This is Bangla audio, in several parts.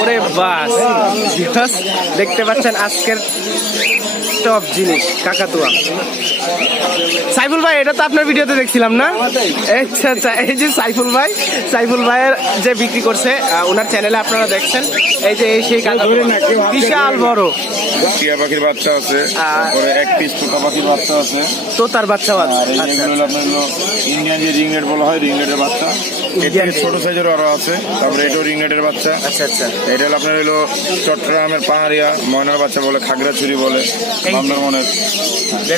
ওরে বাস, দেখতে পাচ্ছেন আজকের টপ জিনিস কাকাতুয়া। সাইফুল ভাই, এটা তো আপনার ভিডিওতে দেখছিলাম না? আচ্ছা আচ্ছা, এই যে সাইফুল ভাইয়ের যে বিক্রি করছে ওনার চ্যানেলে আপনারা দেখছেন। এই যে এই সেই কাকাতুয়া বিশাল বড়। টিয়া পাখির বাচ্চা আছে, এক পিস তোতা পাখির বাচ্চা আছে, তোতার বাচ্চা আছে। ইন্ডিয়ান যে রিংনেট বলা হয়, রিংনেটের বাচ্চা। ছোট সাইজের আরো আছে। তারপরে এটাও রিংনেটের বাচ্চা। আচ্ছা আচ্ছা, এটা হলো আপনার হলো চট্টগ্রামের পাহাড়িয়া ময়নার বাচ্চা বলে, খাগড়াছড়ি বলে, বান্দরবনের।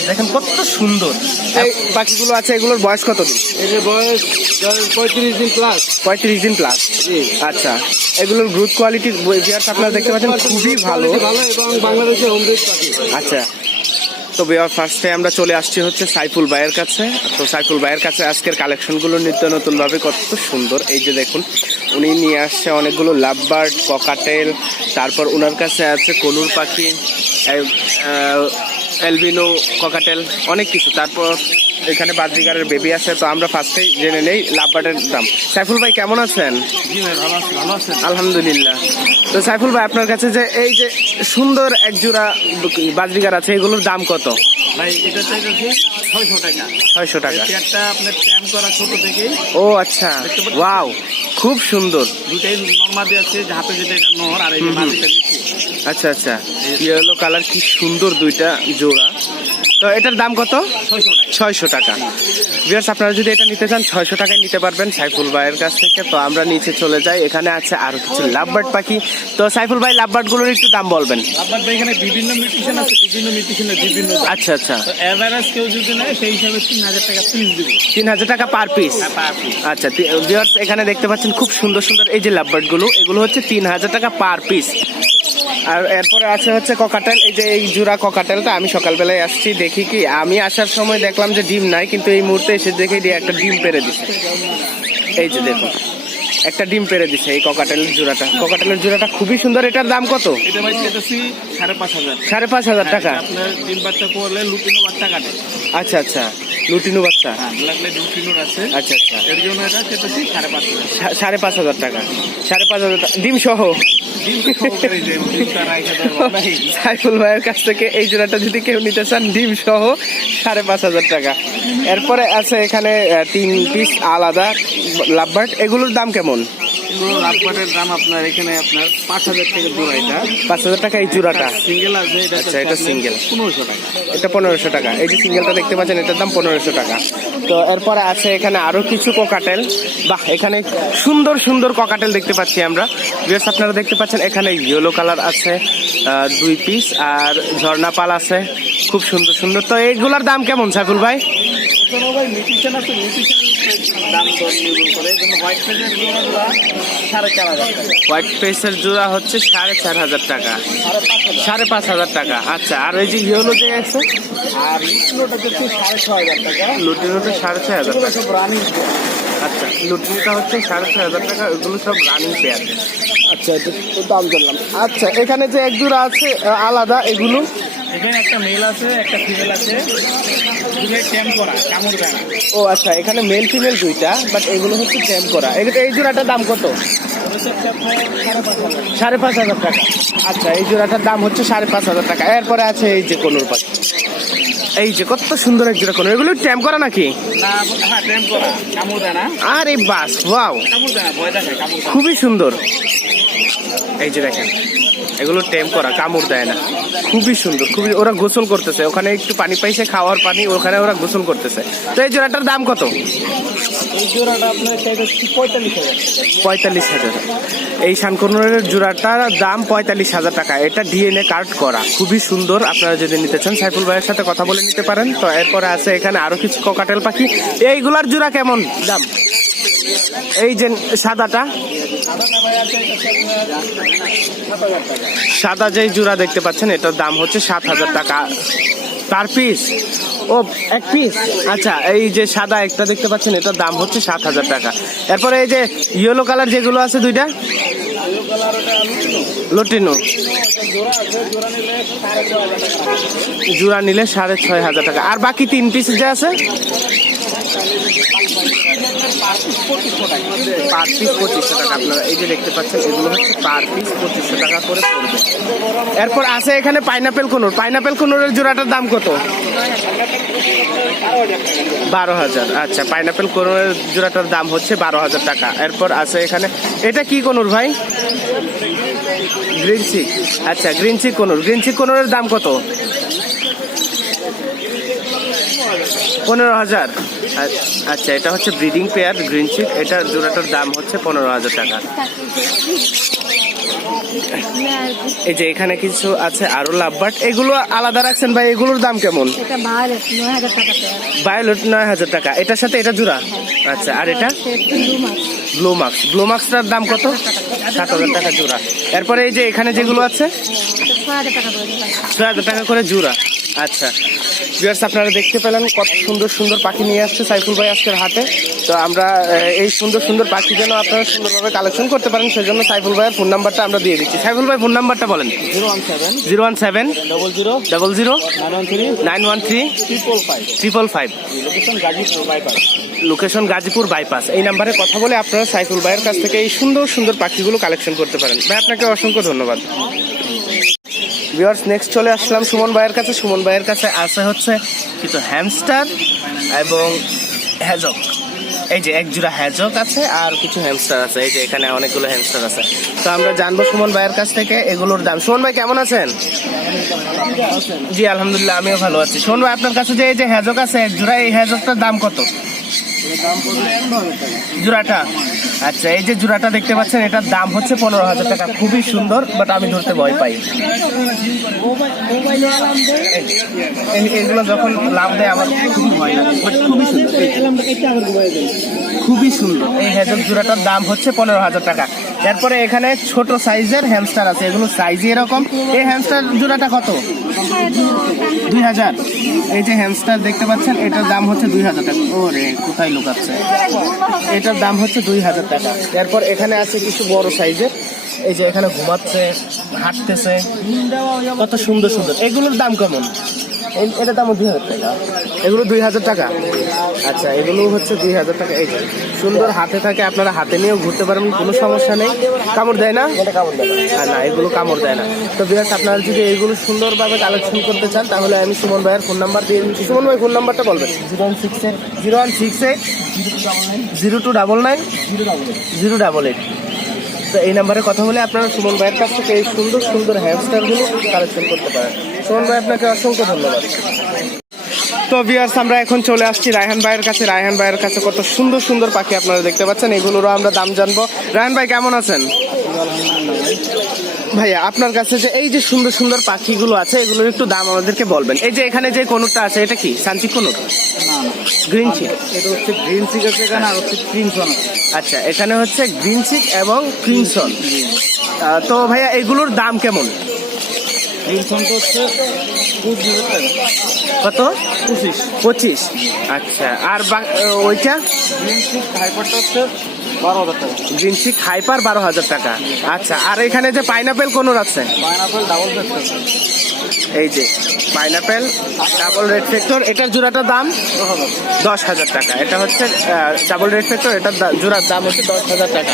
দেখেন কত সুন্দর এই পাখিগুলো আছে। এগুলোর বয়স কতদিন? এর বয়স 35 দিন প্লাস। 35 দিন প্লাস। আচ্ছা, এগুলোর গ্রোথ কোয়ালিটি আপনারা দেখতে পাচ্ছেন খুবই ভালো এবং বাংলাদেশের হোম ব্রিড পাখি। আচ্ছা, তো ফার্স্টে আমরা চলে আসছি হচ্ছে সাইফুল ভাইয়ের কাছে। তো সাইফুল ভাইয়ের কাছে আজকের কালেকশনগুলো নিত্য নতুন ভাবে কত সুন্দর। এই যে দেখুন, উনি নিয়ে আসছে অনেকগুলো লাভবার্ড, ককাটেল, তারপর ওনার কাছে আছে কলুর পাখি, অ্যালবিনো ককাটেল, অনেক কিছু। তারপর এখানে বাজরিগারের বেবি আছে। তো আমরা ফার্স্টেই জেনে নেই লাভবার্ডের দাম। সাইফুল ভাই কেমন আছেন? জি ভাই, ভালো আছেন? আলহামদুলিল্লাহ। তো সাইফুল ভাই, আপনার কাছে যে এই যে সুন্দর এক জোড়া বাজরিগার আছে, এগুলোর দাম কত? ভাই এটা চাইতেছে 600 টাকা। 600 টাকা। একটা আপনার ট্যাম করা ছোট থেকে। ও আচ্ছা, ওয়াও, খুব সুন্দর। দুটাই নরমাদি আছে, হাতে যেটা এটা নর আর এই মাদিটা নিচে। আচ্ছা আচ্ছা, ইয়েলো কালার, কি সুন্দর দুইটা জোড়া। তো এটার দাম কত? 600 টাকা। ভিউয়ার্স, আপনারা যদি এটা নিতে চান 600 টাকায় নিতে পারবেন সাইফুল ভাইয়ের কাছ থেকে। তো আমরা নিচে চলে যাই, এখানে আছে আরো কিছু লাভবার্ড পাখি। তো সাইফুল ভাই, লাভবার্ড গুলোর একটু দাম বলবেন। লাভবার্ড ভাই এখানে বিভিন্ন মিউটেশন আছে, বিভিন্ন মিউটেশনের বিভিন্ন। আচ্ছা আচ্ছা, তো এভারেজ কেউ যদি নেয় সেই হিসাবে 3000 টাকা পিস দিব। 3000 টাকা পার পিস। আচ্ছা ভিউয়ার্স, এখানে দেখতে পাচ্ছেন খুব সুন্দর সুন্দর এই যে লাভবার্ড গুলো, এগুলো হচ্ছে 3000 টাকা পার পিস। আর এরপরে আছে হচ্ছে ককাটেল। এই যে এই জোড়া ককাটেলটা আমি সকালবেলায় আসছি, দেখি কি আমি আসার সময় দেখলাম যে ডিম নাই, কিন্তু এই মুহূর্তে এসে দেখে দিয়ে একটা ডিম পেরে দিচ্ছে। এই যে দেখুন, একটা ডিম পেরে দিচ্ছে এই ককাটেলের জোড়াটা খুবই সুন্দর। এটার দাম কত? এটা ভাই চেয়েছি 5,500। 5,500 টাকা। আপনার ডিম বাচ্চা করলে লুটিনো বাচ্চা কাটে। আচ্ছা আচ্ছা, লুটিনো বাচ্চা। হ্যাঁ, লাগলে লুটিনোর আছে। আচ্ছা আচ্ছা, এর জন্য এটা চেয়েছি 5,500। 5,500 টাকা। 5,500 টাকা ডিম সহ। সাইফুল ভাইয়ের কাছ থেকে এই জোড়াটা যদি কেউ নিতে চান ডিম সহ 5,500 টাকা। এরপরে আছে এখানে 3 পিস আলাদা লাভবার্ড। এগুলোর দাম কেমন? এগুলো লাভবার্ডের দাম আপনার এখানে আপনার 5,000 টাকা জোড়া। এটা 5,000 টাকা এই জোড়াটা। সিঙ্গেল আছে। আচ্ছা, এটা সিঙ্গেল 1500 টাকা। এটা 1500 টাকা। এই যে সিঙ্গেলটা দেখতে পাচ্ছেন, এটার দাম 1500 টাকা। তো এরপরে আছে এখানে আরো কিছু ককাটেল। বাহ, এখানে সুন্দর সুন্দর ককাটেল দেখতে পাচ্ছি আমরা। ভিউয়ার্স, আপনারা দেখতে পাচ্ছেন এখানে ইয়েলো কালার আছে 2 পিস, আর ঝর্ণা পাল আছে, খুব সুন্দর সুন্দর। তো এইগুলার দাম কেমন সাইফুল ভাই? ভাই মিউটেশন আছে, মিউটেশনের দাম নির্ভর করে। যেমন হোয়াইট ফেসের জোড়া 4,500 টাকা। হোয়াইট ফেসের জোড়া হচ্ছে 4,500 টাকা। 5,500 টাকা। আচ্ছা, আর এই যে ইয়েলো যে আছে, আর লুটিনোটা হচ্ছে 6,500 টাকা। লুটিনোটা 6,500 টাকা। সব রানিং। আচ্ছা, লুটিনোটা হচ্ছে 6,500 টাকা। এগুলো সব রানিং পেয়ার। আচ্ছা, এটা দাম জানলাম। আচ্ছা, এখানে যে এক জোড়া আছে আলাদা, এগুলো এখানে একটা মেল আছে, একটা ফিমেল আছে, দুটোই ট্যাম করা, কামড় দেয় না। ও আচ্ছা, এখানে মেল ফিমেল দুইটা, বাট এগুলো হচ্ছে ট্যাম করা। এই জোড়াটার দাম কত? 5,500 টাকা। আচ্ছা, এই জোড়াটার দাম হচ্ছে 5,500 টাকা। এরপরে আছে এই যে কোনোর পাখি। এই যে কত সুন্দর এক জোড়া কোনো, এগুলো ট্যাম করা নাকি? না, হ্যাঁ ট্যাম করা, কামড় দেয় না। আর এই বাস, ওয়াও, কামড় দেয় না, ভয় দেখায়, কামড় দেয় না। খুবই সুন্দর। এই যে দেখেন, এগুলো টেম করা, কামড় দেয় না, খুবই সুন্দর, খুবই। ওরা গোসল করতেছে ওখানে, একটু পানি পাইছে, খাওয়ার পানি, ওখানে ওরা গোসল করতেছে। তো এই জোড়াটার দাম কত? এই জোড়াটা আপনার 45,000 টাকা। 45,000। এই শানকনুরের জোড়াটার দাম 45,000 টাকা। এটা ডিএনএ কার্ড করা, খুবই সুন্দর। আপনারা যদি নিতে চান সাইফুল ভাইয়ের সাথে কথা বলে নিতে পারেন। তো এরপরে আছে এখানে আরো কিছু ককাটেল পাখি। এইগুলার জোড়া কেমন দাম? এই যে সাদাটা, সাদা যেই জোড়া দেখতে পাচ্ছেন, এটার দাম হচ্ছে 7,000 টাকা পার পিস। ও, এক পিস। আচ্ছা, এই যে সাদা একটা দেখতে পাচ্ছেন, এটার দাম হচ্ছে 7,000 টাকা। এরপরে এই যে ইয়েলো কালার যেগুলো আছে দুইটা, লটিনো, জোড়া নিলে 6,500 টাকা। আর বাকি 3 পিস যে আছে, পার পিস 2500 টাকা। আপনারা এই যে দেখতে পাচ্ছেন এগুলো হচ্ছে পার পিস 2500 টাকা করে পড়বে। এরপর আছে এখানে পাইনাপেল কোনুর। পাইনাপেল কোনুরের জোড়াটার দাম কত? 12,000। আচ্ছা, পাইনাপেল কোনুরের জোড়াটার দাম হচ্ছে 12,000 টাকা। এরপর আছে এখানে, এটা কি কোনুর ভাই? Green cheek. আচ্ছা, গ্রিন চিক কোনুর। গ্রিন চিক কোনুরের দাম কত? 15,000। আচ্ছা, এটা হচ্ছে ব্রিডিং পেয়ার গ্রিন চিক, এটার জোড়াটার দাম হচ্ছে 15,000 টাকা। এই যে এখানে কিছু আছে আরো লাভবার্ড, এগুলো আলাদা রাখছেন ভাই, এগুলোর দাম কেমন? এটা ভায়োলেট 9,000 টাকা পেয়ার। ভায়োলেট 9,000 টাকা, এটার সাথে এটা জোড়া। আচ্ছা, আর এটা blue mask blue marks. Blue মার্কসটার দাম কত? 7,000 টাকা জোড়া। এরপরে এই যে এখানে যেগুলো আছে 6,000 টাকা করে দিলাম। 6,000 টাকা করে জোড়া। আচ্ছা ভিউয়ার্স, আপনারা দেখতে পেলেন কত সুন্দর সুন্দর পাখি নিয়ে আসছে সাইফুল ভাই আজকের হাটে। তো আমরা এই সুন্দর সুন্দর পাখি যেন আপনারা সুন্দরভাবে কালেকশন করতে পারেন, সেজন্য সাইফুল ভাইয়ের ফোন নাম্বারটা আমরা দিয়ে দিচ্ছি। সাইফুল ভাই ফোন নাম্বারটা বলেন। 017 00 913 555। Location Gazipur bypass. এই নাম্বারে কথা বলে আপনারা সাইফুল ভাইয়ের কাছ থেকে এই সুন্দর সুন্দর পাখিগুলো কালেকশন করতে পারেন। ভাই আপনাকে অসংখ্য ধন্যবাদ। ভিউয়ার্স, নেক্সট চলে আসলাম সুমন ভাইয়ের কাছে। সুমন ভাইয়ের কাছে আছে হচ্ছে কিছু হ্যামস্টার এবং হ্যাজক। এই যে এক জোড়া হ্যাজক আছে আর কিছু হ্যামস্টার আছে। এই যে এখানে অনেকগুলো হ্যামস্টার আছে। তো আমরা জানবো সুমন ভাইয়ের কাছ থেকে এগুলোর দাম। সুমন ভাই কেমন আছেন? জি আলহামদুলিল্লাহ, আমিও ভালো আছি। সুমন ভাই, আপনার কাছে যে এই যে হ্যাজক আছে এক জোড়া, এই হ্যাজকটার দাম কত জোড়াটা? আচ্ছা, এই যে জোড়াটা দেখতে পাচ্ছেন এটার দাম হচ্ছে 15,000 টাকা। খুবই সুন্দর, বাট আমি ধরতে ভয় পাই। এগুলো যখন লাভ দেয় আমার খুবই ভয় লাগে, বাট খুবই সুন্দর। খুবই সুন্দর এই হ্যাজক জোড়াটার দাম হচ্ছে 15,000 টাকা। এরপরে এখানে ছোট সাইজের হ্যামস্টার আছে, এগুলো সাইজ এরকম। এই হ্যামস্টার জোড়াটা কত? 2,000। এই যে হ্যামস্টার দেখতে পাচ্ছেন এটার দাম হচ্ছে 2,000 টাকা। ওরে কোথায় লুকাচ্ছে, এটার দাম হচ্ছে 2,000 টাকা। এরপর এখানে আছে কিছু বড় সাইজের, এই যে এখানে ঘুমাচ্ছে, হাঁটতেছে, কত সুন্দর সুন্দর। এগুলোর দাম কেমন? এটার দাম 2,000 টাকা। এগুলো 2,000 টাকা। আচ্ছা, এগুলো হচ্ছে 2,000 টাকা। এই যে সুন্দর হাতে থাকে, আপনারা হাতে নিয়েও ঘুরতে পারবেন, কোনো সমস্যা নেই। কামড় দেয় না? না, এগুলো কামড় দেয় না। তো ভিউয়ার্স, আপনারা যদি এইগুলো সুন্দরভাবে কালেকশন করতে চান তাহলে আমি সুমন ভাইয়ের ফোন নাম্বার দিয়ে দিচ্ছি। সুমন ভাই ফোন নাম্বারটা বলবেন। 0168 0299 088। তো এই নাম্বারে কথা বলে আপনারা সুমন ভাইয়ের কাছ থেকে এই সুন্দর সুন্দর হ্যামস্টারগুলো কালেকশন করতে পারেন। সুমন ভাই, আপনাকে অসংখ্য ধন্যবাদ। তো ভিউয়ার্স, আমরা এখন চলে আসছি রায়হান ভাইয়ের কাছে। রায়হান ভাইয়ের কাছে কত সুন্দর সুন্দর পাখি আপনারা দেখতে পাচ্ছেন, এগুলোরও আমরা দাম জানবো। রায়হান ভাই কেমন আছেন? ভাইয়া, আপনার কাছে যে এই যে সুন্দর সুন্দর পাখিগুলো আছে এগুলোর একটু দাম আমাদেরকে বলবেন। এই যে এখানে যে কোনুরটা আছে এটা কি সানচিক কোনুর? Green cheek. এটা হচ্ছে গ্রিন চিক আছে এখানে, আর হচ্ছে ক্রিমসন। আচ্ছা, এখানে হচ্ছে গ্রিন চিক এবং ক্রিমসন। তো ভাইয়া এগুলোর দাম কেমন? ক্রিমসন তো হচ্ছে 25,000 টাকা। কত? 25। আচ্ছা, আর ওইটা গ্রিন চিক হাইপারটা হচ্ছে 12,000 টাকা। গ্রিন চিক হাইপার 12,000 টাকা। আচ্ছা, আর এখানে যে পাইনাপেল কোনুর আছে, পাইনাপেল ডাবল ফ্যাক্টর এই যে পাইনাপেল ডাবল রেড ফ্যাক্টর, এটার জোড়াটার দাম 10,000 টাকা। এটা হচ্ছে ডাবল রেড ফ্যাক্টর, এটার জোড়ার দাম হচ্ছে 10,000 টাকা।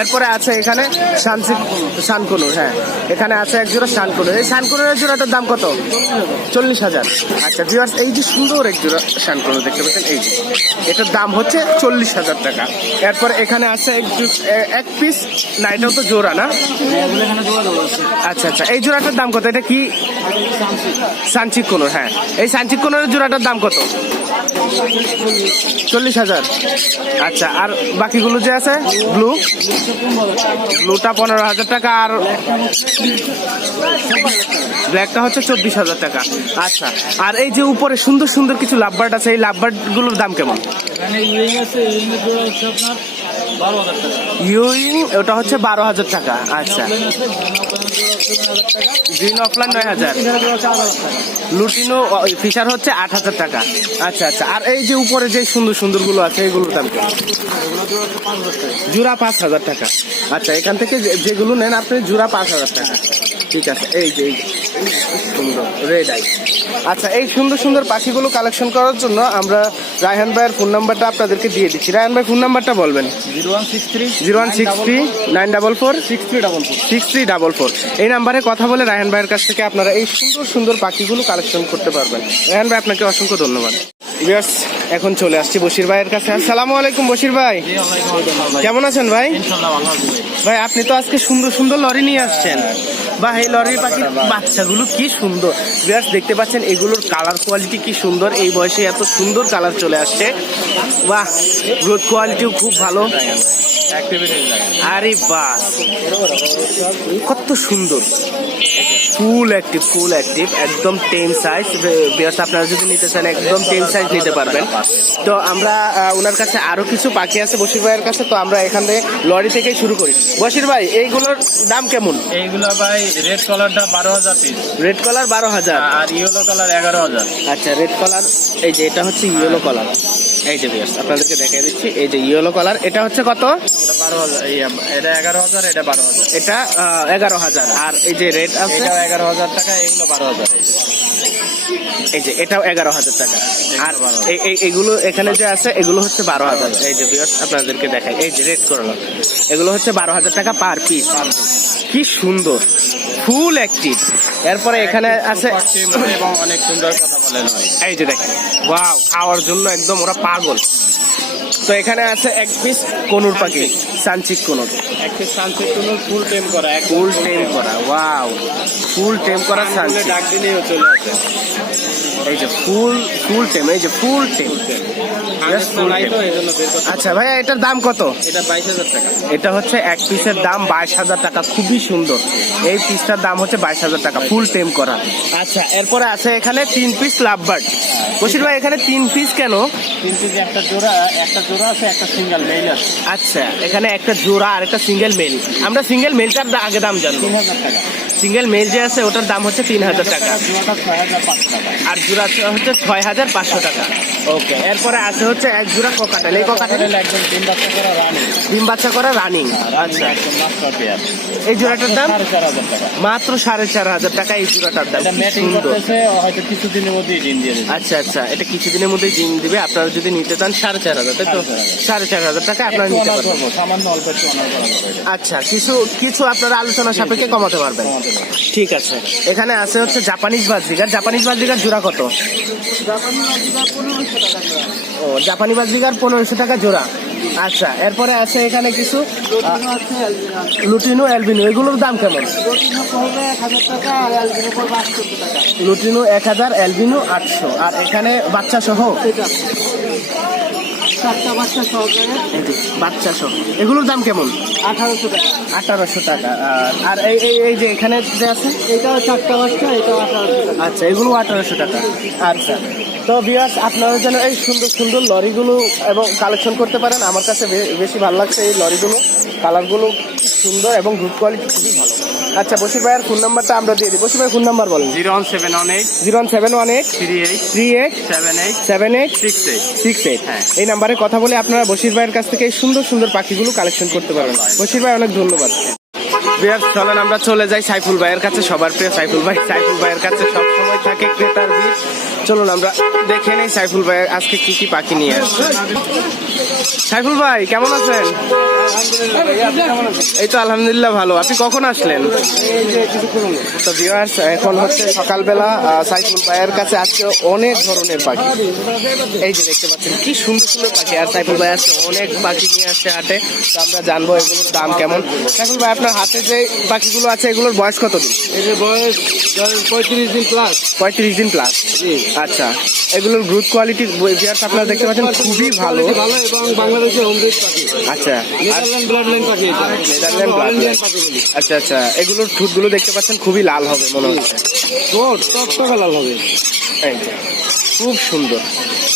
এরপরে আছে এখানে শানকুনুর। হ্যাঁ, এখানে আছে এক জোড়া শানকুনুর। এই শানকুনুরের জোড়াটার দাম কত? 40,000। আচ্ছা ভিউয়ার্স, এই যে সুন্দর এক জোড়া শানকুনুর দেখতে পাচ্ছেন, এই যে এটার দাম হচ্ছে 40,000 টাকা। এরপর এখানে আছে এক পিস, না এটাও তো জোড়া না? এখানে যোগাযোগ আছে। আচ্ছা আচ্ছা, এই জোড়াটার দাম কত? এটা কি সানচিক কোনুর? হ্যাঁ, এই সানচিক কোনুরের জোড়াটার দাম কত? 40,000। আচ্ছা, আর বাকিগুলো যে আছে ব্লুটা 15,000 টাকা, আর ব্ল্যাকটা হচ্ছে 24,000 টাকা। আচ্ছা, আর এই যে উপরে সুন্দর সুন্দর কিছু লাভবার্ড আছে, এই লাভবার্ড গুলোর দাম কেমন? এখানে ইউইং আছে, ইউইং এর জোড়া হচ্ছে আপনার 12,000 টাকা। ইউইং ওটা হচ্ছে 12,000 টাকা। আচ্ছা, গ্রিন অফলাইন 9,000, লুটিনো ফিশার হচ্ছে 8,000 টাকা। আচ্ছা আচ্ছা, আর এই যে উপরে যে সুন্দর সুন্দর গুলো আছে এগুলোর দাম কেমন? জোড়া 5,000 টাকা। আচ্ছা, এখান থেকে যেগুলো নেন আপনি জোড়া 5,000 টাকা। ঠিক আছে, এই যে সুন্দর রেড আই। আচ্ছা, এই সুন্দর সুন্দর পাখিগুলো কালেকশন করার জন্য আমরা রায়হান ভাইয়ের ফোন নাম্বারটা আপনাদেরকে দিয়ে দিচ্ছি। রায়হান ভাই ফোন নাম্বারটা বলবেন। 0163 এই নাম্বারে কথা বলে রায়হান ভাইয়ের কাছ থেকে আপনারা এই সুন্দর সুন্দর পাখিগুলো কালেকশন করতে পারবেন। রায়হান ভাই আপনাকে অসংখ্য ধন্যবাদ। ভিউয়ার্স, এখন চলে আসছি বশির ভাইয়ের কাছে। আসসালামু আলাইকুম বশির ভাই, কেমন আছেন ভাই? ভাই আপনি তো আজকে সুন্দর সুন্দর লরি নিয়ে আসছেন। বা এই লরির পাখির বাচ্চাগুলো কি সুন্দর। ভিউয়ার্স দেখতে পাচ্ছেন এগুলোর কালার কোয়ালিটি কি সুন্দর, এই বয়সে এত সুন্দর কালার চলে আসছে। বাহ, গ্রোথ কোয়ালিটিও খুব ভালো। আরে বাস, কত সুন্দর, ফুল অ্যাক্টিভ একদম টেম সাইজ। ভিউয়ার্স আপনারা যদি নিতে চান একদম টেম সাইজ নিতে পারবেন। তো আমরা ওনার কাছে আরো কিছু পাখি আছে বশির ভাইয়ের কাছে, তো আমরা এখান থেকে লরি থেকেই শুরু করি। বশির ভাই এইগুলোর দাম কেমন? এইগুলো ভাই রেড কালারটা 12,000 পিস, রেড কালার 12,000 আর ইয়েলো কালার 11,000। আচ্ছা, রেড কালার, এই যে এটা হচ্ছে ইয়েলো কালার। এই যে ভিউয়ার্স আপনাদেরকে দেখিয়ে দিচ্ছি, এই যে ইয়েলো কালার, এটা হচ্ছে কত? এটা 12,000, এটা 11,000, এটা 12,000। এটা 11,000। আর এই যে রেড আছে এটা 11,000 টাকা, এগুলো 12,000। এই যে এটাও 11,000 টাকা। আর এইগুলো এখানে যে আছে এগুলো হচ্ছে 12,000। এই যে ভিউয়ার্স আপনাদেরকে দেখাই, এই যে রেড করলো, এগুলো হচ্ছে 12,000 টাকা পার পিস। কি সুন্দর, ফুল অ্যাক্টিভ। এরপরে এখানে আছে এবং অনেক সুন্দর কথা বলে নয়। এই যে দেখেন, ওয়াও, খাওয়ার জন্য একদম ওরা পাগল। তো এখানে আছে এক পিস কনুর পাখি, সানচিক কনুর, একটা সানসেট কোনো ফুল টেম করা, ফুল টেম করা। ওয়াও, ফুল টেম করা সানচিক। ডাক দিলেও চলে আসে। এই যে ফুল টেম, এই যে ফুল টেম। আচ্ছা ভাইয়া, এটার দাম কত? এটা 22,000 টাকা। এটা হচ্ছে এক পিসের দাম 22,000 টাকা, খুবই সুন্দর। এই পিসটার দাম হচ্ছে 22,000 টাকা, ফুল টেম করা। আচ্ছা, এরপরে আছে এখানে 3 পিস লাভবার্ড। বশির ভাই এখানে 3 পিস কেন? কিন্তু যে একটা জোড়া আছে, একটা সিঙ্গেল মেল আছে। আচ্ছা, এখানে একটা জোড়া আর একটা সিঙ্গেল মেল। আমরা সিঙ্গেল মেলটার আগে দাম জানবো। 3,000 টাকা। সিঙ্গেল মেল যে আছে ওটার দাম হচ্ছে 3,000 টাকা, জোড়াটা 6,500 টাকা। আর জোড়া হচ্ছে 6,500 টাকা। ওকে, এরপরে আছে হচ্ছে এক জোড়া কোকাটেল। এই কোকাটেল একদম 3 বাচ্চা করা রানিং। 3 বাচ্চা করা রানিং। আচ্ছা, একদম মাস্টার পেয়ার। এই জোড়াটার দাম 4,500 টাকা। মাত্র 4,500 টাকা। এই জোড়াটার দাম এটা কি ম্যাটিং সুন্দর। করতেছে, হয়তো কিছুদিনের মধ্যেই ডিম দিয়ে দেবে। আচ্ছা, এটা কিছুদিনের মধ্যে ডিম দিবে। আপনারা যদি নিতে চান 4,500, তাই তো? 4,500 টাকা আপনারা একটু নিতে অনার পারবেন। করবো, সামান্য অল্প একটু অনার করা যাবে। আচ্ছা, কিছু আপনারা আলোচনা সাপেক্ষে কমাতে পারবেন। ঠিক আছে। এখানে আছে হচ্ছে জাপানিজ বাজরিগার। জাপানিজ বাজরিগার জোড়া কত? ও, জাপানি বাজরিগার 1,500 টাকা জোড়া। আচ্ছা, এরপরে আছে এখানে কিছু লুটিনো অ্যালবিনো। এগুলোর দাম কেমন? Lutino 1,000, albino 800। আর এখানে বাচ্চা সহ, বাচ্চা সহ এগুলোর দাম কেমন? 1800 টাকা। 1800 টাকা। আর এই যে এখানে যে আছে, এটাও 4টা বাচ্চা, এটাও 1800 টাকা। আচ্ছা, এগুলো 1800 টাকা। আচ্ছা, তো ভিউয়ার্স আপনারা যেন এই সুন্দর সুন্দর লরিগুলো এবং কালেকশন করতে পারেন। আমার কাছে বেশি ভালো লাগছে এই লরিগুলো, কালারগুলো সুন্দর এবং গুড কোয়ালিটি খুবই ভালো। আচ্ছা, বশির ভাইয়ের ফোন নাম্বারটা আমরা দিয়ে দিই। বশির ভাই ফোন নাম্বার বলেন। 01718 01718 38 38 78 78 68। 68। এই নাম্বারে কথা বলে আপনারা বশির ভাইয়ের কাছ থেকে এই সুন্দর সুন্দর পাখিগুলো কালেকশন করতে পারবেন। বশির ভাই অনেক ধন্যবাদ। ভিউয়ার্স, চলেন আমরা চলে যাই সাইফুল ভাইয়ের কাছে। সবার প্রিয় সাইফুল ভাইয়ের কাছে সবসময় থাকে ক্রেতার ভিড়। চলুন আমরা দেখে নেই সাইফুল ভাই আজকে কি কি পাখি নিয়ে আসছে। সাইফুল ভাই কেমন আছেন? এই তো আলহামদুলিল্লাহ ভালো। আপনি কখন আসলেন? তো ভিউয়ার্স, এখন হচ্ছে সকালবেলা। সাইফুল ভাইয়ের কাছে আজকে অনেক ধরনের পাখি, এই যে দেখতে পাচ্ছেন কি সুন্দর সুন্দর পাখি। আর সাইফুল ভাই আজকে অনেক পাখি নিয়ে আসছে হাটে, তো আমরা জানবো এগুলোর দাম কেমন। সাইফুল ভাই, আপনার হাতে যে পাখিগুলো আছে এগুলোর বয়স কতদিন? এর বয়স 35 দিন প্লাস। 35 দিন প্লাস। আচ্ছা, এগুলোর গ্রোথ কোয়ালিটি ভিউয়ার্স আপনারা দেখতে পাচ্ছেন খুবই ভালো। ভালো এবং বাংলাদেশের হোম ব্রিড পাখি। আচ্ছা, নেদারল্যান্ড ব্লাড লাইন পাখি এটা। নেদারল্যান্ড ব্লাড লাইন পাখি। আচ্ছা, এগুলোর ঠোঁটগুলো দেখতে পাচ্ছেন খুবই লাল হবে মনে হচ্ছে। ঠোঁট টকটকে লাল হবে। এই যে খুব সুন্দর।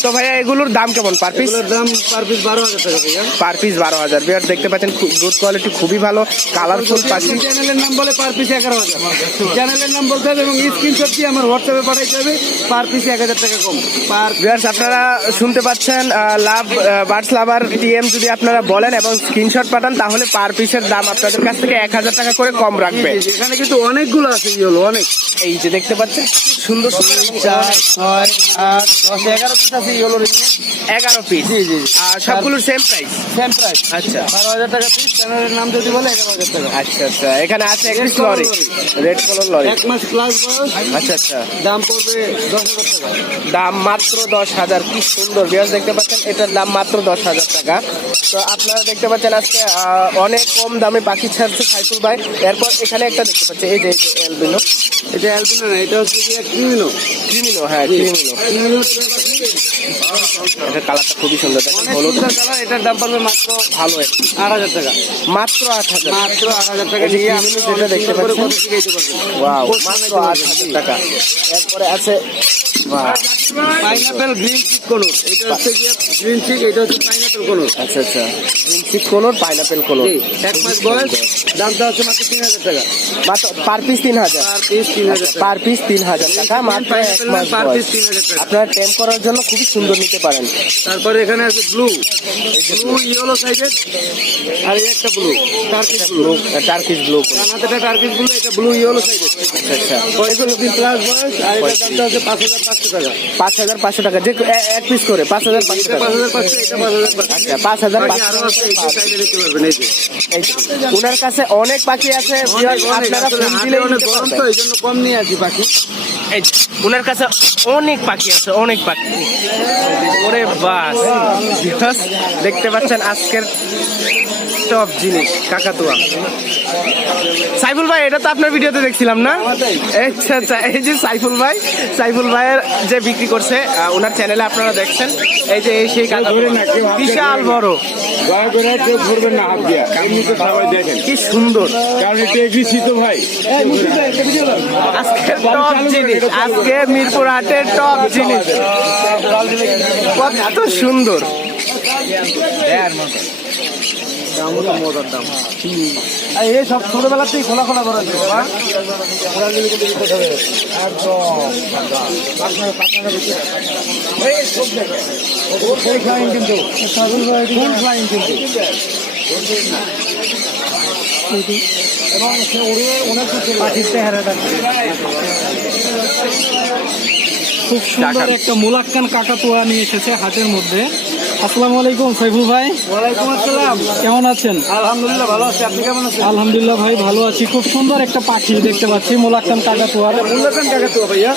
তো ভাইয়া এগুলোর দাম কেমন পার পিস? এগুলোর দাম পার পিস 12,000 টাকা ভাইয়া। Per piece 12,000। বিয়ার দেখতে পাচ্ছেন গুড কোয়ালিটি, খুবই ভালো কালারফুল পাখি। চ্যানেলের নাম বলে পার পিস 11,000। চ্যানেলের নাম বলতে হবে এবং স্ক্রিনশট দিয়ে আমার হোয়াটসঅ্যাপে পাঠাইতে হবে। পার পিস 1,000 টাকা কম পার। ভিউয়ার্স আপনারা শুনতে পাচ্ছেন, লাভ বার্ডস লাভার টিএম যদি আপনারা বলেন এবং স্ক্রিনশট পাঠান তাহলে পার পিসের দাম আপনাদের কাছ থেকে 1,000 টাকা করে কম রাখবে। এখানে কিন্তু অনেকগুলো আছে ইয়েলো, অনেক। এই যে দেখতে পাচ্ছেন সুন্দর সুন্দর 4, 6, 8, 10, 11 পিস আছে ইয়েলো রিং। 11 পিস। জি জি আর সবগুলোর সেম প্রাইস? Same price. আচ্ছা 12,000 টাকা পিস। চ্যানেলের নাম যদি বলে 11,000 টাকা। আচ্ছা আচ্ছা। এখানে আছে এক piece lorry, red colour lorry. 1 মাস প্লাস বয়স। আচ্ছা আচ্ছা। দাম পড়বে 10,000 টাকা। দাম মাত্র 10,000। কি সুন্দর ভিউয়ার্স দেখতে পাচ্ছেন, এটার দাম মাত্র 10,000 টাকা। তো আপনারা দেখতে পাচ্ছেন আজকে অনেক কম দামে পাখি ছাড়ছে সাইফুল ভাই। এরপর এখানে একটা দেখতে পাচ্ছি, এই যে এলবিনো। এটা অ্যালবিনো না, এটা হচ্ছে কি ক্রিমিনো। ক্রিমিনো, হ্যাঁ ক্রিমিনো। ক্রিমিনো এটার কালারটা খুবই সুন্দর, দেখেন অনেক হলুদ সুন্দর কালার। এটার দাম পড়বে মাত্র ভালো। 8,000 টাকা। মাত্র 8,000। মাত্র 8,000 টাকা এই যে নিয়ে ক্রিমিনো আপনি যেটা দেখতে করে পাচ্ছেন, কত শিখাইতে পারবেন। ওয়াও, পোস্ট মাত্র বানাইতে 8,000 পারবেন। টাকা। এরপরে আছে বাহ, পাইনাপেল গ্রিন চিক কোনোর। এটা হচ্ছে কি গ্রিন চিক, এটা হচ্ছে পাইনাপেল কোনোর। আচ্ছা আচ্ছা। জিনসিক কোলর, পাইনাপেল কোলর। জি, 1 মাস বয়স। দামটা হচ্ছে মাত্র 3,000 টাকা। মাত্র পার পিস 3,000। পার পিস 3,000 টাকা। পার পিস 3,000 টাকা, মাত্র 1 মাস পার বয়স। পিস 3,000 টাকা। আপনারা টেম করার জন্য খুবই সুন্দর নিতে পারেন। তারপরে এখানে আছে ব্লু ইয়েলো সাইজের। আর এই একটা blue Turkish blue. Turkish blue. কানাডাটা টার্কিশ ব্লু, এটা ব্লু ইয়েলো সাইজের। আচ্ছা আচ্ছা। 35 দিন প্লাস বয়স। আর এটার দামটা হচ্ছে 5,500 টাকা। 5,500 টাকা, যে এক পিস করে 5,500 এটা টাকা। 5,500, এটা 5,500। আচ্ছা 5,500। আরো আছে, এই যে সাইডে দেখতে পারবেন, এই যে এই যে, ওনার কাছে অনেক পাখি আছে, অনেক অনেক। আপনারা আসলে ফোন হাটে দিলেই অনেক নিতে গরম পারবেন। তো, এই জন্য কম নিয়ে আসি পাখি। এই যে, ওনার কাছে অনেক পাখি আছে, অনেক পাখি। ওরে বাস, বিকজ দেখতে পাচ্ছেন আজকের টপ জিনিস কাকাতুয়া। সাইফুল ভাই, এটা তো আপনার ভিডিওতে দেখছিলাম না? আচ্ছা আচ্ছা। এই যে সাইফুল ভাই, সাইফুল ভাইয়ের যে বিক্রি করছে ওনার চ্যানেলে আপনারা দেখছেন। এই যে এই সেই কাকাতুয়া, বিশাল বড়। দয়া করে কেউ ধরবেন না হাত দিয়া, এমনিতে সবাই দেখেন কি সুন্দর। কারণ এটা এগ্রিসি তো ভাই। আজকের টপ জিনিস, আজকে মিরপুর হাটের টপ জিনিস। কত সুন্দর। আর এই সব ছোটবেলাতেই খোলা খোলা করা যায় বাবা। কিন্তু ফুল ফ্লাইং কিন্তু। এবং সে উড়ে অনেক পাখির চেহারাটা খুব সুন্দর একটা মুলাক্কান কাকাতুয়া নিয়ে এসেছে হাটের মধ্যে। আসসালামু আলাইকুম সাইফুল ভাই। ওয়ালাইকুম আসসালাম। কেমন আছেন? আলহামদুলিল্লাহ ভালো আছি, আপনি কেমন আছেন? আলহামদুলিল্লাহ ভাই ভালো আছি। খুব সুন্দর একটা পাখি দেখতে পাচ্ছি, মুলাক্কান কাকাতুয়া। মুলাক্কান কাকাতুয়া ভাইয়া,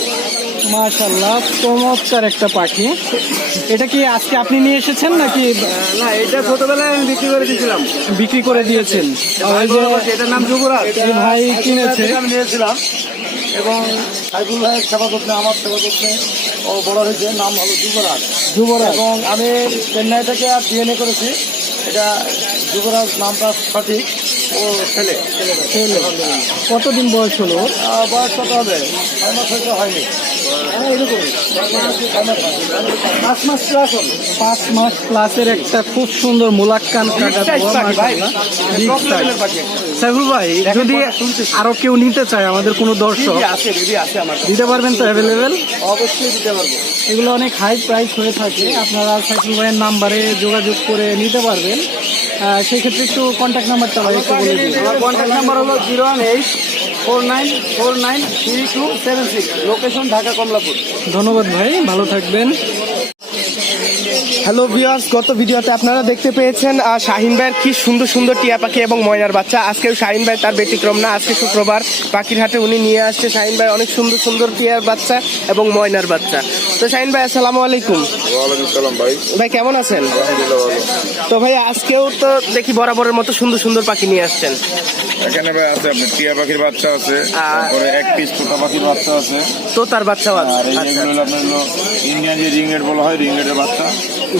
মাশাআল্লাহ, চমৎকার একটা পাখি। এটা কি আজকে আপনি নিয়ে এসেছেন নাকি? না, এটা ছোটবেলায় আমি বিক্রি করে দিয়েছিলাম। বিক্রি করে দিয়েছেন? ওই যে এটার নাম যুবরাজ, এই ভাই কিনেছে, আমি নিয়েছিলাম। এবং সাইফুল ভাইয়ের সেবা করতে, আমার সেবা করতে ও বড় হয়েছে, নাম হলো যুবরাজ। যুবরাজ। এবং আমি চেন্নাই থেকে আর ডিএনএ করেছি। এটা যুবরাজ নামটা সঠিক। ও ছেলে। ছেলে। কতদিন বয়স হলো? বয়স কত হবে? 6 মাস হয়তো হয়নি। এরকম 5 মাস প্লাস হবে। 5 মাস প্লাসের একটা খুব সুন্দর মুলাক্কান কাকাতুয়া, মাশাআল্লাহ। Big size. সাইফুল ভাই, যদি আরো কেউ নিতে চায়, আমাদের কোনো দর্শক দিতে পারবেন তো? অ্যাভেলেবেল? অবশ্যই দিতে পারবো। এগুলো অনেক হাই প্রাইস হয়ে থাকে, আপনারা সাইফুল ভাইয়ের নাম্বারে যোগাযোগ করে নিতে পারবেন। সেই ক্ষেত্রে একটু কন্ট্যাক্ট নাম্বারটা ভাই একটু বলে দিন। আমার কন্ট্যাক্ট নাম্বার হলো 01849493276, লোকেশন ঢাকা কমলাপুর। ধন্যবাদ ভাই, ভালো থাকবেন। হ্যালো ভিউয়ার্স, গত ভিডিওতে আপনারা দেখতে পেয়েছেন শাহিন ভাইয়ের কি সুন্দর সুন্দর টিয়া পাখি এবং ময়নার বাচ্চা। আজকে শাহিন ভাই তার ব্যতিক্রম না, আজকে শুক্রবার পাখির হাটে উনি নিয়ে আসছে শাহিন ভাই অনেক সুন্দর সুন্দর টিয়ার বাচ্চা এবং ময়নার বাচ্চা। তো শাহিন ভাই আসসালামু আলাইকুম। ওয়ালাইকুম সালাম ভাই। ভাই কেমন আছেন? আলহামদুলিল্লাহ ভালো। তো ভাই আজকেও তো দেখি বরাবরের মতো সুন্দর সুন্দর পাখি নিয়ে আসছেন। এখানে ভাই আছে আপনার টিয়া পাখির বাচ্চা আছে, তারপরে এক পিস তোতা পাখির বাচ্চা আছে, তো তার বাচ্চাও আছে। আর এই আচ্ছা যেগুলো হলো আপনার হলো ইন্ডিয়ান যে রিংনেট বলা হয়, রিংনেটের বাচ্চা।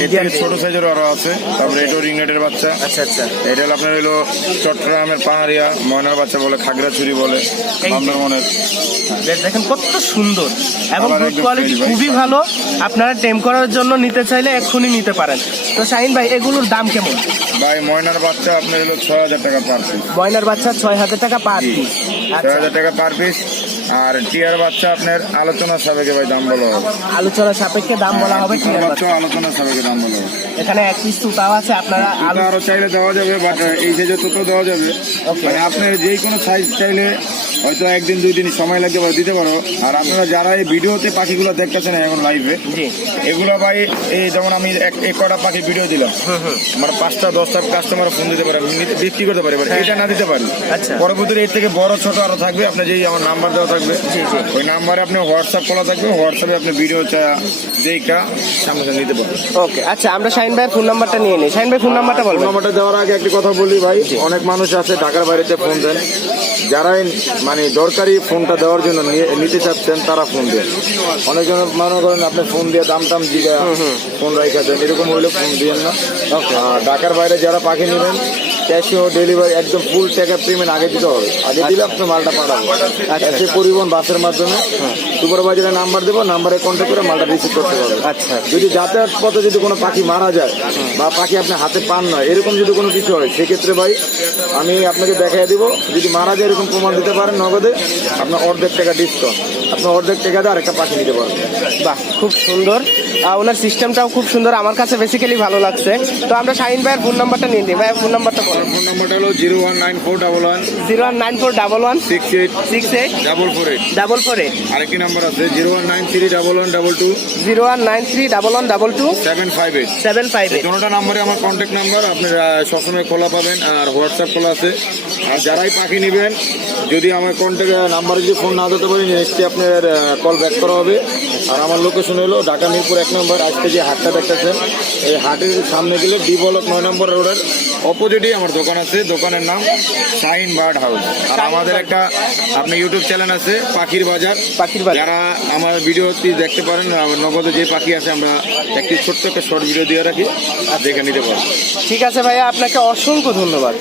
এর থেকে ছোট সাইজের আরো আছে, তারপরে এটাও রিংনেটের বাচ্চা। আচ্ছা আচ্ছা। এটা হলো আপনার হলো চট্টগ্রামের পাহাড়িয়া ময়নার বাচ্চা বলে, খাগড়াছড়ি বলে, বান্দরবনের। দেখেন কত সুন্দর এবং আবার দুধ একদম কোয়ালিটি fresh ভাই। খুবই ভালো। আপনারা টেম করার জন্য নিতে চাইলে এক্ষুনি নিতে পারেন। তো শাহিন ভাই এগুলোর দাম কেমন? ভাই ময়নার বাচ্চা আপনার হলো 6,000 টাকা পার পিস। বয়লার বাচ্চা 6,000 টাকা পার পিস। 6,000 টাকা পার পিস। আর টিয়ার বাচ্চা আপনার আলোচনার সাপেক্ষে ভাই দাম বলা হবে। আলোচনা সাপেক্ষে দাম বলা হবে। টিয়ার বাচ্চা আলোচনার সাপেক্ষে দাম বলা হবে। এখানে এক পিস সুতাও আছে, আপনারা আলু আরো চাইলে দেওয়া যাবে, বাট এই সাইজে তো দেওয়া যাবে। Okay. মানে আপনার যে কোনো সাইজ চাইলে হয়তো একদিন দুই দিন সময় লাগতে পারে, দিতে পারো। আর আপনারা যারা এই ভিডিওতে পাখিগুলো দেখতেছেন এখন লাইভে, জি এগুলো ভাই এই যেমন আমি এক কটা পাখি ভিডিও দিলাম, আমার 5টা 10টা কাস্টমার ফোন দিতে পারে, আমি বিক্রি করতে পারি, বাট এটা না দিতে পারি। আচ্ছা। পরবর্তীতে এর থেকে বড় ছোট আরো থাকবে, আপনার যেই আমার নাম্বার দেওয়া থাকবে, জি জি। ওই নাম্বারে আপনি হোয়াটসঅ্যাপ খোলা থাকবে, হোয়াটসঅ্যাপে আপনি ভিডিও দেখা সামনে সামনে নিতে পারবেন। ওকে আচ্ছা, আমরা শাহিন ভাইয়ের ফোন নাম্বারটা নিয়ে নিই। শাহিন ভাই ফোন নাম্বারটা ফোন বলবেন। নাম্বারটা দেওয়ার আগে একটি কথা বলি ভাই, অনেক মানুষ আছে ঢাকার বাইরেতে ফোন দেন, যারাই মানে দরকারি ফোনটা দেওয়ার জন্য নিতে চাচ্ছেন তারা ফোন দেন। অনেকজন মনে করেন আপনি ফোন দিয়ে দাম টাম দিকে ফোন রাখা দেন, এরকম হইলে ফোন দিয়েন না। আর ঢাকার বাইরে যারা পাখি নেবেন, ক্যাশে ও ডেলিভারি একদম ফুল টাকা পেমেন্ট আগে দিতে হবে, আগে দিলে আপনি মালটা পাঠাবেন। ক্যাশে পরিবহন বাসের মাধ্যমে সুপারভাইজারের নাম্বার দেবো, নাম্বারে কন্ট্যাক্ট করে মালটা রিসিভ করতে পারবেন। আচ্ছা। যদি যাতায়াত পথে যদি কোনো পাখি মারা যায় বা পাখি আপনি হাতে পান না, এরকম যদি কোনো কিছু হয়, সেক্ষেত্রে ভাই আমি আপনাকে দেখাই দিব, যদি মারা যায় এরকম প্রমাণ দিতে পারেন নগদে, আপনার অর্ধেক টাকা ডিসকাউন্ট, আপনি অর্ধেক টাকা দিয়ে আরেকটা পাখি নিতে পারবেন। বাহ, খুব সুন্দর। ওনার সিস্টেমটাও খুব সুন্দর, আমার কাছে বেসিক্যালি ভালো লাগছে। তো আমরা শাহিন ভাইয়ের ফোন নাম্বারটা নিয়ে নিই। ভাইয়ের ফোন নাম্বারটা বলেন। ফোন নাম্বারটা হলো 019411 019411 68 68 448। 448। আরেকটি নাম্বার আছে 01931122 01931122 758। 758। দুটোটা নাম্বারে আমার কন্ট্যাক্ট নাম্বার, আপনারা সবসময় খোলা পাবেন, আর হোয়াটসঅ্যাপ খোলা আছে। আর যারাই পাখি নেবেন, যদি আমার কন্ট্যাক্ট নাম্বারে যদি ফোন না দিতে পারি, নেক্সটে আপনার কল ব্যাক করা হবে। আর আমার লোকেশন হলো ঢাকা মিরপুর 1 নম্বর। আজকে যে হাটটা দেখতেছেন, এই হাটের সামনে গেলে ডি ব্লক 9 নম্বর রোডের অপোজিটেই আমার দোকান আছে। দোকানের নাম শাহিন বার্ড হাউস। আর আমাদের একটা আপনি ইউটিউব চ্যানেল আছে পাখির বাজার। পাখির বাজার। যারা আমার ভিডিওটি দেখতে পারেন, নগদে যে পাখি আছে আমরা একটি ছোট্ট একটা শর্ট ভিডিও দিয়ে রাখি, আর দেখে নিতে পারেন। ঠিক আছে ভাইয়া, আপনাকে অসংখ্য ধন্যবাদ।